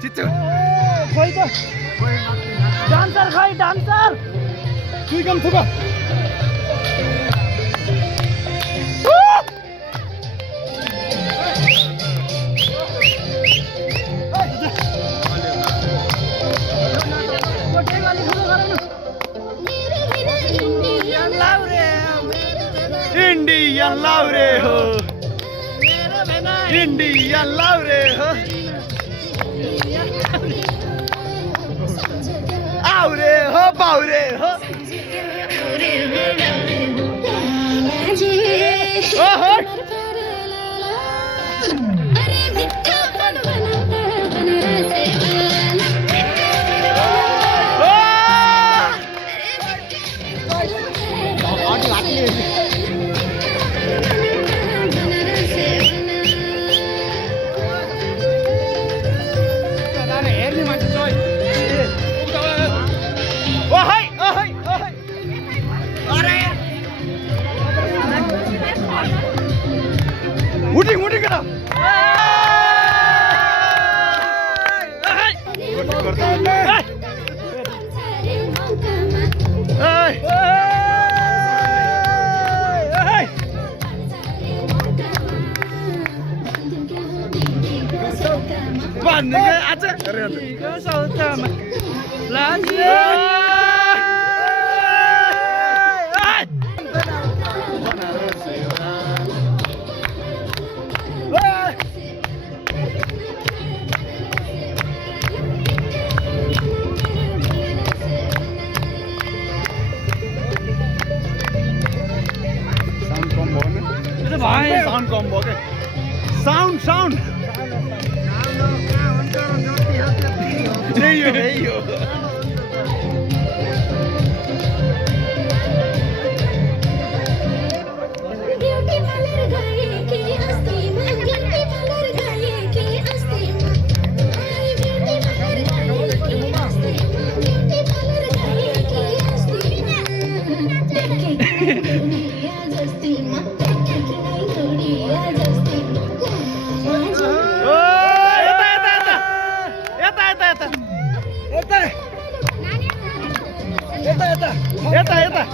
चिच्चो खोइ त डान्सर खै डान्सर सुइगम थुक इंडियन लाउरे हो इंडियन लाउरे हो आउरे हो बाउरे हो ओहो मुटिङ मुटिङ केटा भन्ने आज साउन्ड कम भयो क्या साउन्ड साउन्ड यही हो Eta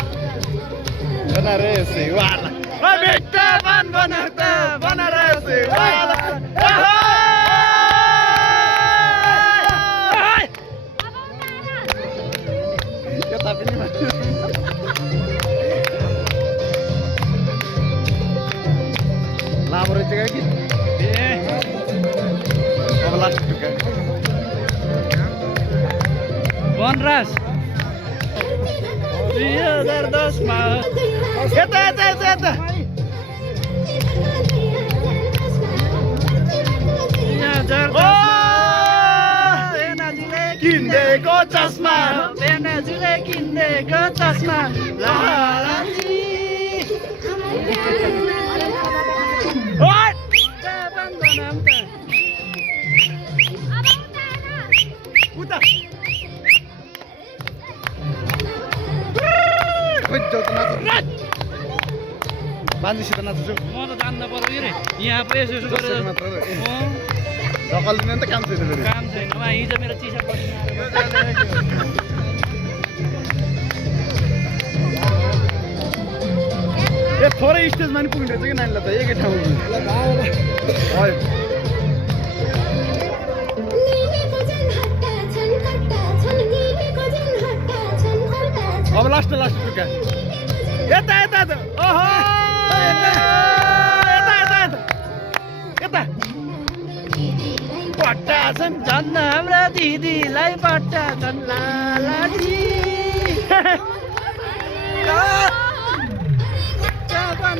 Banarese wala Babita ban banata Banarese wala Ya tapi ni Labor juga gitu Abalas juga Bonras 2010 मा यता किन्देको चस्मा बेनाजुले किन्देको चस्मा लालाजी ओइ जापान बनाम त उता बान्जीसित नाच्छु म त जान्न पर्यो रे यहाँ पो यसो गरेर ढकल दिने त काम छैन फेरि काम छैन म हिजो मेरो टी सर्ट ए थोरै स्टेजमा नि पुग्नु रहेछ कि नानीलाई त एकै ठाउँमा अब लास्ट टुक्का यता ओहो यता पट्टा छन् झन् हाम्रा दिदीलाई पट्टा छन् लालाजी जापान